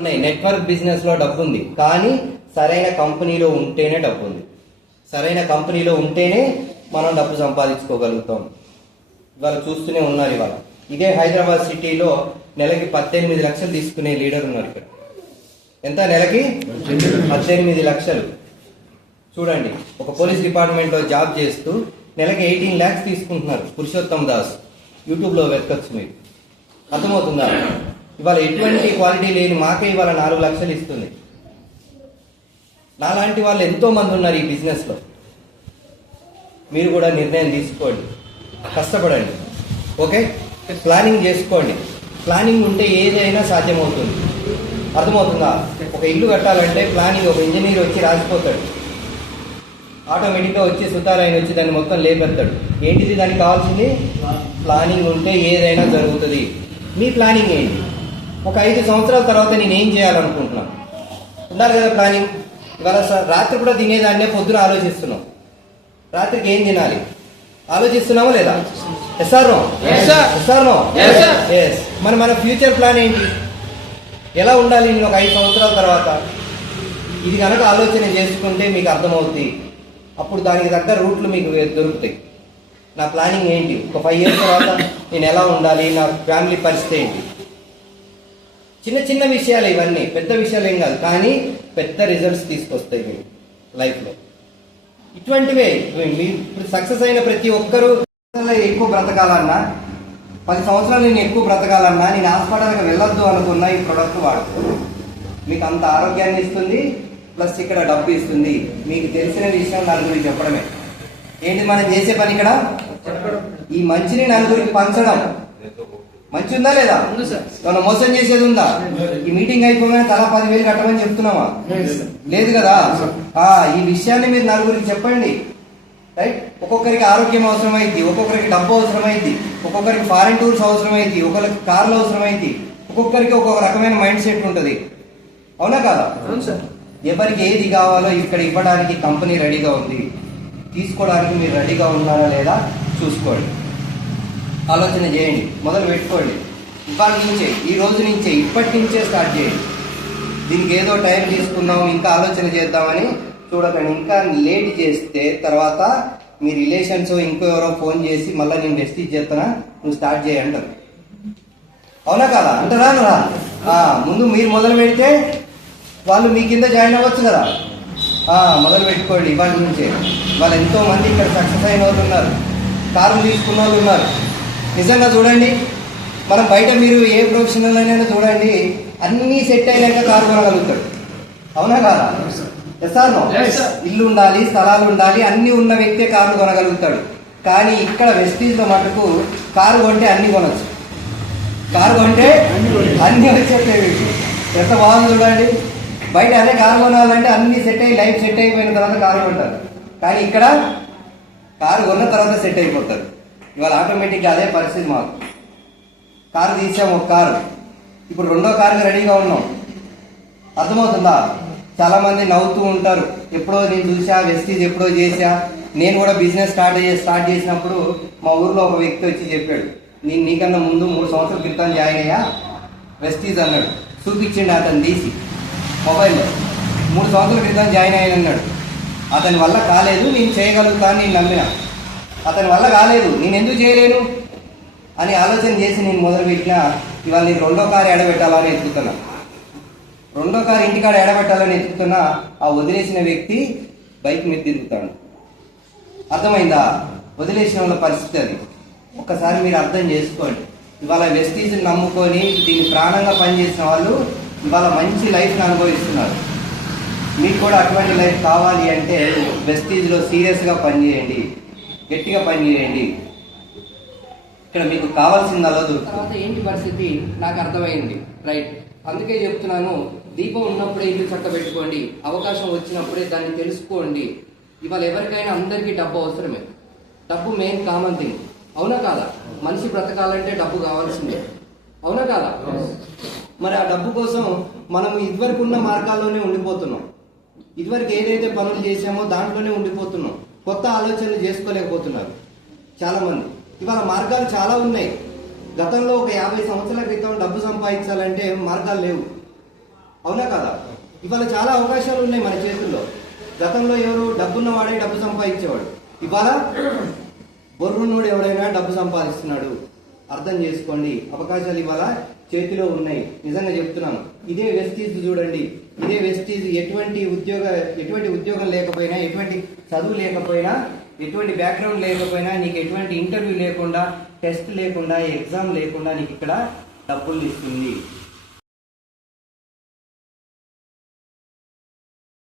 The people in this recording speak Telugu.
ఉన్నాయి. నెట్వర్క్ బిజినెస్లో డబ్బు ఉంది కానీ సరైన కంపెనీలో ఉంటేనే డబ్బు ఉంది సరైన కంపెనీలో ఉంటేనే మనం డబ్బు సంపాదించుకోగలుగుతాం. ఇవాళ చూస్తూనే ఉన్నారు ఇవాళ. ఇదే హైదరాబాద్ సిటీలో నెలకి పద్దెనిమిది లక్షలు తీసుకునే లీడర్ ఉన్నారు ఇక్కడ. ఎంత నెలకి? పద్దెనిమిది లక్షలు. చూడండి. ఒక పోలీస్ డిపార్ట్మెంట్లో జాబ్ చేస్తూ నెలకి ఎయిటీన్ ల్యాక్స్ తీసుకుంటున్నారు. పురుషోత్తమ్ దాస్. యూట్యూబ్లో వెతకచ్చు మీరు. అర్థమవుతుందా? ఇవాళ ఎటువంటి క్వాలిటీ లేని మాకే ఇవాళ నాలుగు లక్షలు ఇస్తుంది. నాలాంటి వాళ్ళు ఎంతో మంది ఉన్నారు ఈ బిజినెస్లో మీరు కూడా నిర్ణయం తీసుకోండి. కష్టపడండి. ఓకే? ప్లానింగ్ చేసుకోండి. ప్లానింగ్ ఉంటే ఏదైనా సాధ్యమవుతుంది. అర్థమవుతుందా? ఒక ఇల్లు కట్టాలంటే ప్లానింగ్ ఒక ఇంజనీర్ వచ్చి రాసిపోతాడు. ఆటోమేటిక్గా వచ్చి సుతారాయన వచ్చి దాన్ని మొత్తం లేపెడతాడు. ఏంటిది దానికి కావాల్సింది? ప్లానింగ్ ఉంటే ఏదైనా జరుగుతుంది. మీ ప్లానింగ్ ఏంటి? ఒక ఐదు సంవత్సరాల తర్వాత నేను ఏం చేయాలనుకుంటున్నాను ఉండాలి కదా ప్లానింగ్. ఇవాళ రాత్రి కూడా తినేదాన్నే పొద్దున ఆలోచిస్తున్నాం. రాత్రికి ఏం తినాలి? ఆలోచిస్తున్నామా లేదా? Yes or no Yes, sir. Yes or no Yes, sir. Yes మరి మన ఫ్యూచర్ ప్లాన్ ఏంటి? ఎలా ఉండాలి నేను ఒక ఐదు సంవత్సరాల తర్వాత? ఇది కనుక ఆలోచన చేసుకుంటే మీకు అర్థమవుతుంది అప్పుడు దానికి తగ్గ రూట్లు మీకు దొరుకుతాయి. నా ప్లానింగ్ ఏంటి? ఒక ఫైవ్ ఇయర్స్ తర్వాత నేను ఎలా ఉండాలి? నా ఫ్యామిలీ పరిస్థితి ఏంటి? చిన్న చిన్న విషయాలు ఇవన్నీ పెద్ద విషయాలు ఏం కాదు కానీ పెద్ద రిజల్ట్స్ తీసుకొస్తాయి మీరు లైఫ్లో ఇటువంటివే ఇప్పుడు సక్సెస్ అయిన ప్రతి ఒక్కరూ ఎక్కువ బ్రతకాలన్నా పది సంవత్సరాలు నేను ఎక్కువ బ్రతకాలన్నా నేను హాస్పిటల్కి వెళ్ళొద్దు అనుకున్న ఈ ప్రొడక్ట్ వాడుకో మీకు అంత ఆరోగ్యాన్ని ఇస్తుంది ప్లస్ ఇక్కడ డబ్బు ఇస్తుంది. మీకు తెలిసిన విషయం నలుగురికి చెప్పడమే. ఏంటి మనం చేసే పని ఇక్కడ? ఈ మంచిని నలుగురికి పంచడం. మంచి ఉందా లేదా. మనం మోసం చేసేది ఉందా? ఈ మీటింగ్ అయిపోగానే తలా పదివేలు కట్టమని చెప్తున్నామా లేదు కదా? ఆ ఈ విషయాన్ని మీరు నలుగురికి చెప్పండి. రైట్? ఒక్కొక్కరికి ఆరోగ్యం అవసరమైంది ఒక్కొక్కరికి డబ్బు అవసరమైంది ఒక్కొక్కరికి ఫారెన్ టూర్స్ అవసరమైంది ఒక్కొక్కరికి కార్లు అవసరమైంది ఒక్కొక్కరికి ఒక్కొక్క రకమైన మైండ్ సెట్ ఉంటుంది. అవునా కదా? ఎవరికి ఏది కావాలో ఇక్కడ ఇవ్వడానికి కంపెనీ రెడీగా ఉంది. తీసుకోవడానికి మీరు రెడీగా ఉన్నారా లేదా చూసుకోండి. ఆలోచన చేయండి. మొదలు పెట్టుకోండి. ఇవాళ నుంచే ఈ రోజు నుంచే ఇప్పటి నుంచే స్టార్ట్ చేయండి. దీనికి ఏదో టైం తీసుకుందాం ఇంకా ఆలోచన చేద్దామని చూడకండి. ఇంకా లేట్ చేస్తే తర్వాత మీ రిలేషన్స్ ఇంకో ఎవరో ఫోన్ చేసి మళ్ళీ నేను వెస్టీజ్ చేస్తానా నువ్వు స్టార్ట్ చేయంటారు అవునా కదా? అంటారా అనరా? ముందు మీరు మొదలు పెడితే వాళ్ళు మీ కింద జాయిన్ అవ్వచ్చు కదా? మొదలు పెట్టుకోండి. ఇవాళ నుంచే. వాళ్ళు ఎంతో మంది ఇక్కడ సక్సెస్ అయిన వాళ్ళు ఉన్నారు. కార్లు తీసుకున్న వాళ్ళు ఉన్నారు. నిజంగా చూడండి. మనం బయట మీరు ఏ ప్రొఫెషనల్ అయినా చూడండి. అన్నీ సెట్ అయినాక కారు కొనగలుగుతాడు. అవునా కాదా? Yes or no Yes, sir. ఇల్లు ఉండాలి స్థలాలు ఉండాలి అన్ని ఉన్న వ్యక్తే కారు కొనగలుగుతాడు. కానీ ఇక్కడ వెస్టీజ్లో మటుకు కారు కొంటే అన్ని కొనొచ్చు. కారు కొంటే అన్ని వచ్చేస్తాయి ఎంత బాగుంది చూడండి. బయట అదే కారు కొనాలంటే అన్ని సెట్ అయ్యి లైఫ్ సెట్ అయిపోయిన తర్వాత కారు కొంటారు. కానీ ఇక్కడ కారు కొన్న తర్వాత సెట్ అయిపోతారు. ఇవాళ ఆటోమేటిక్గా అదే పరిస్థితి మాకు. కారు తీసాము ఒక కారు. ఇప్పుడు రెండో కారుకి రెడీగా ఉన్నాం. అర్థమవుతుందా? చాలా మంది నవ్వుతూ ఉంటారు. ఎప్పుడో నేను చూసా వెస్టీజ్ ఎప్పుడో చేసా. నేను కూడా బిజినెస్ స్టార్ట్ చేసి స్టార్ట్ చేసినప్పుడు మా ఊర్లో ఒక వ్యక్తి వచ్చి చెప్పాడు నేను నీకన్నా ముందు మూడు సంవత్సరాల క్రితం జాయిన్ అయ్యా. వెస్టీజ్ అన్నాడు. చూపించిండు అతను తీసి. మొబైల్లో. మూడు సంవత్సరాల క్రితం జాయిన్ అయ్యాను అన్నాడు అతని వల్ల కాలేదు నేను చేయగలుగుతా అని నేను నమ్మినా. అతని వల్ల కాలేదు. నేను ఎందుకు చేయలేను? అని ఆలోచన చేసి నేను మొదలుపెట్టిన ఇవాళ నేను రెండో కారు ఎడబెట్టాలని ఎత్తుతున్నా. రెండో కారు ఇంటికాడ ఎడబెట్టాలని ఎత్తుతున్నా ఆ వదిలేసిన వ్యక్తి బైక్ మీద తిరుగుతాడు. అర్థమైందా? వదిలేసిన వాళ్ళ పరిస్థితి అది. ఒక్కసారి మీరు అర్థం చేసుకోండి. ఇవాళ వెస్టీజ్ నమ్ముకొని దీన్ని ప్రాణంగా పనిచేసిన వాళ్ళు ఇవాళ మంచి లైఫ్ని అనుభవిస్తున్నారు. మీకు కూడా అటువంటి లైఫ్ కావాలి అంటే వెస్టీజ్లో సీరియస్గా పనిచేయండి. గట్టిగా పనిచేయండి ఇక్కడ మీకు కావాల్సిందల్లా దొరుకుతుంది. ఏంటి పరిస్థితి? నాకు అర్థమైంది. రైట్. అందుకే చెప్తున్నాను దీపం ఉన్నప్పుడే ఇల్లు చక్కబెట్టుకోండి అవకాశం వచ్చినప్పుడే దాన్ని తెలుసుకోండి. ఇవాళ ఎవరికైనా అందరికీ డబ్బు అవసరమే. డబ్బు మెయిన్ కామన్ థింగ్ అవునా కాదా? మనిషి బ్రతకాలంటే డబ్బు కావాల్సిందే. అవునా కాదా? మరి ఆ డబ్బు కోసం మనం ఇదివరకు ఉన్న మార్గాల్లోనే ఉండిపోతున్నాం. ఇదివరకు ఏదైతే పనులు చేసామో దాంట్లోనే ఉండిపోతున్నాం. కొత్త ఆలోచనలు చేసుకోలేకపోతున్నారు చాలామంది. ఇవాళ మార్గాలు చాలా ఉన్నాయి. గతంలో ఒక యాభై సంవత్సరాల క్రితం డబ్బు సంపాదించాలంటే మార్గాలు లేవు. అవునా కదా? ఇవాళ చాలా అవకాశాలు ఉన్నాయి మన చేతుల్లో. గతంలో ఎవరు డబ్బున్నవాడే డబ్బు సంపాదించేవాడు. ఇవాళ బొర్రున్నోడు ఎవడైనా డబ్బు సంపాదిస్తున్నాడు. అర్థం చేసుకోండి. అవకాశాలు ఇవాళ చేతిలో ఉన్నాయి. నిజంగా చెప్తున్నాను. ఇదే వెస్టీజ్ చూడండి. ఇదే వెస్టీజ్ ఎటువంటి ఉద్యోగ ఎటువంటి ఉద్యోగం లేకపోయినా ఎటువంటి చదువు లేకపోయినా ఎటువంటి బ్యాక్గ్రౌండ్ లేకపోయినా నీకు ఎటువంటి ఇంటర్వ్యూ లేకుండా టెస్ట్ లేకుండా ఎగ్జామ్ లేకుండా నీకు ఇక్కడ డబ్బులు ఇస్తుంది.